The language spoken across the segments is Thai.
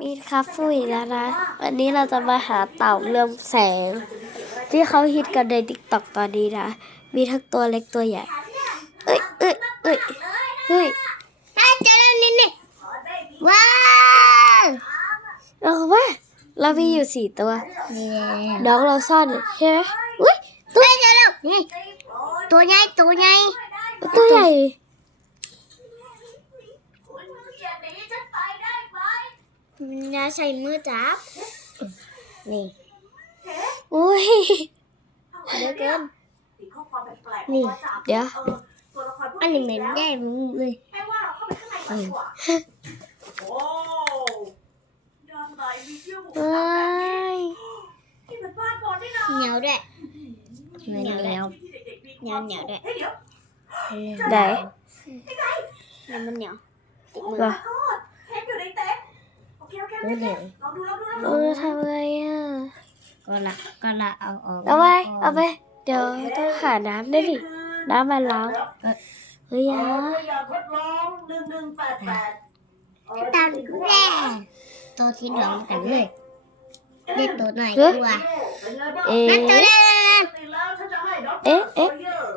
มีคาฟูอีกแล้วนะ วันนี้เราจะมาหาเต่าเรืองแสง ที่เขาฮิตกันในติ๊กต็อกตอนนี้นะ มีทั้งตัวเล็กตัวใหญ่ เอ้ยเอ้ยเอ้ยเฮ้ยถ้าเจอแล้วนี่นี่ว้าวเราว่าเรามีอยู่สี่ตัวนี่น้องเราซ่อนใช่ไหมอุ้ยตัวเจอแล้วนี่ตัวใหญ่ตัวใหญ่ตัวใหญ่ อย่าใส่มือจับ นี่ อุ้ยเดี๋ยวเกิน นี่ เดี๋ยว อันนี้เหม็นใหญ่มึงเลยให้ว่าเราเข้าไปข้างในก่อนดีกว่าโอ้ด้านในมีเชื่อบุกเอ้ยที่เป็นบ้านบอลนี่นะเหนียวด้วยเหนียวแล้วที่เด็กๆมีเหนียวเหนียวด้วยเฮ้ยเดี๋ยวไหนน้ำมันเหนียวติดมือ ไม่เคเหนียวลองดูลองดูลองเอดูอทำไงอะก็ละก็ละเอาออกเอาไปเอาไปเดี๋ยวต้องหาน้ำด้วยดิน้ำมาล้างเฮ้ยยาอยากทดลองหนึ่งหนึ่งแปดแปดตามแร่ตัวที่หลงกันเลยเด็ดตัวหน่อยกว่าเอ๊ะนั่นตัวนั้นเอ๊ะเอ๊ะ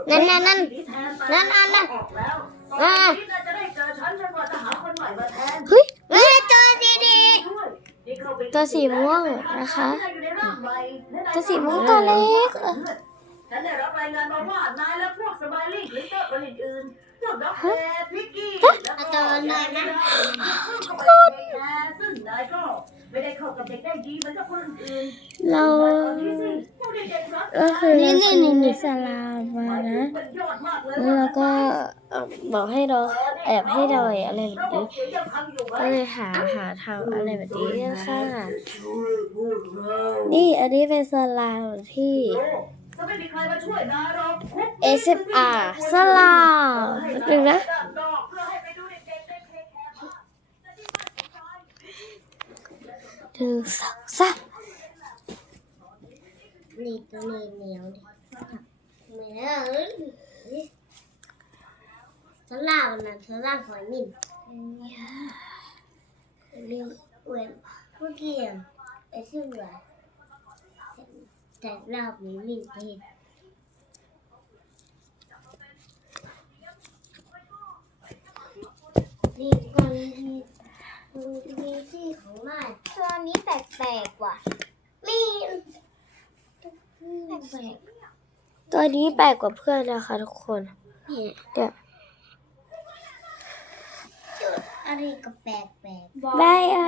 นั่นนั่นนั่นนั่นนั่นนั่น อ่าจะได้เจอฉันจนกว่าจะหาคนใหม่มาแทน เฮ้ย เฮ้ยตัวดีดี ตัวสีม่วงนะคะตัวสีม่วงตัวเล็กฉันได้รับรายงานมาว่านายและพวกสมายลี่หรือเจ้าคนอื่นๆพวกด็อกเตอร์พิกกี้แล้วก็นายนะทุกคนซึ่งนายก็ไม่ได้เข้ากับเด็กได้ดีเหมือนกับคนอื่นเราตอนนี้สิพวกเด็กๆรักก็คือเราคือมิสลามานะแล้วก็บอกให้เรา แอบให้เราอะไรแบบนี้ก็เลยหาหาทำอะไรแบบนี้ค่ะ นี่อันนี้เป็นสลามที่จะไม่มีใครมารอก SFR สลามหนึ่งนะหนึ่งสองสามนี่ตัวนี้เหนียวดิเหนียว ลาวันนั้นสลาหอยมินเรียกเว้นเมื่อกี้ไอ้ชื่อว่าแต่รอบนี้มินเห็นนี่คนที่มีที่ของนายตัวนี้แปลกๆว่ะ มีแปลกตัวนี้แปลกกว่าเพื่อนนะคะทุกคนๆเนี่ย เดี๋ยว อะไรก็แปลกๆ บายอะ